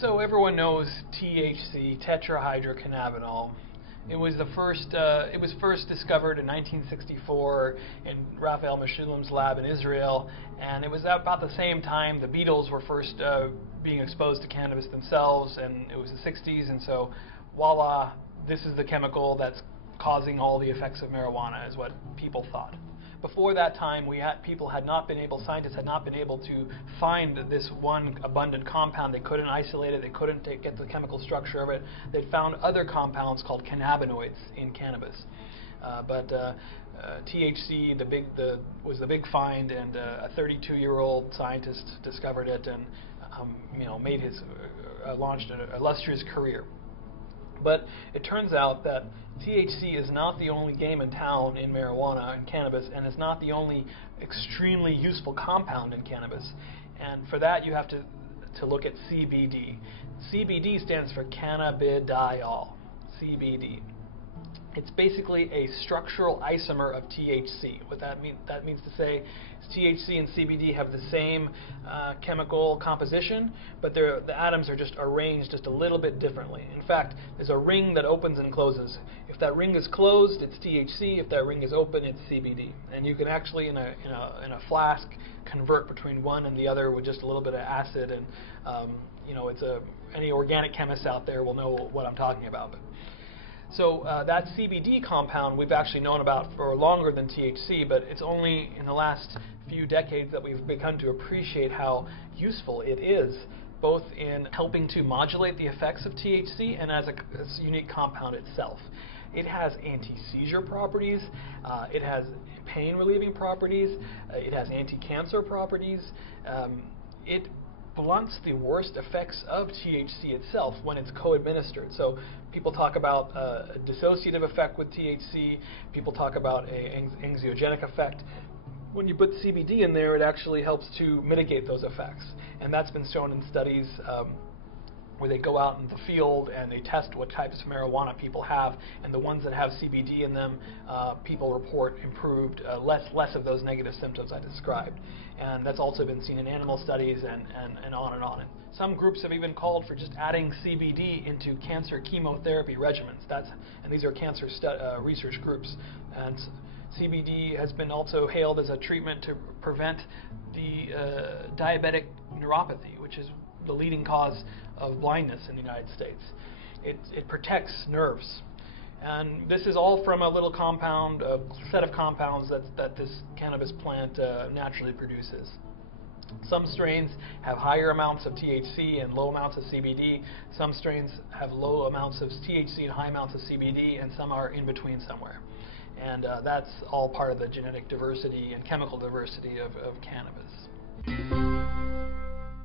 So everyone knows THC, tetrahydrocannabinol. It was first discovered in 1964 in Raphael Mechoulam's lab in Israel, and it was about the same time the Beatles were first being exposed to cannabis themselves, and it was the 60s, and so voila, this is the chemical that's causing all the effects of marijuana, is what people thought. Before that time, scientists had not been able to find this one abundant compound. They couldn't isolate it. They couldn't get the chemical structure of it. They found other compounds called cannabinoids in cannabis. But THC was the big find, and a 32-year-old scientist discovered it and launched an illustrious career. But it turns out that THC is not the only game in town in marijuana and cannabis, and it's not the only extremely useful compound in cannabis. And for that, you have to look at CBD. CBD stands for cannabidiol, CBD. It's basically a structural isomer of THC. What that means to say is THC and CBD have the same chemical composition, but the atoms are just arranged just a little bit differently. In fact, there's a ring that opens and closes. If that ring is closed, it's THC. If that ring is open, it's CBD. And you can actually, in a flask, convert between one and the other with just a little bit of acid. And any organic chemist out there will know what I'm talking about. So that CBD compound we've actually known about for longer than THC, but it's only in the last few decades that we've begun to appreciate how useful it is, both in helping to modulate the effects of THC and as a unique compound itself. It has anti-seizure properties, it has pain-relieving properties, it has anti-cancer properties. It blunts the worst effects of THC itself when it's co-administered. So people talk about a dissociative effect with THC, people talk about an anxiogenic effect. When you put CBD in there, it actually helps to mitigate those effects. And that's been shown in studies where they go out in the field and they test what types of marijuana people have, and the ones that have CBD in them, people report improved, less of those negative symptoms I described. And that's also been seen in animal studies and on and on. And some groups have even called for just adding CBD into cancer chemotherapy regimens. And these are cancer research groups. And CBD has been also hailed as a treatment to prevent the diabetic neuropathy, which is the leading cause of blindness in the United States. It protects nerves. And this is all from a little compound, a set of compounds that this cannabis plant naturally produces. Some strains have higher amounts of THC and low amounts of CBD. Some strains have low amounts of THC and high amounts of CBD, and some are in between somewhere. And that's all part of the genetic diversity and chemical diversity of cannabis.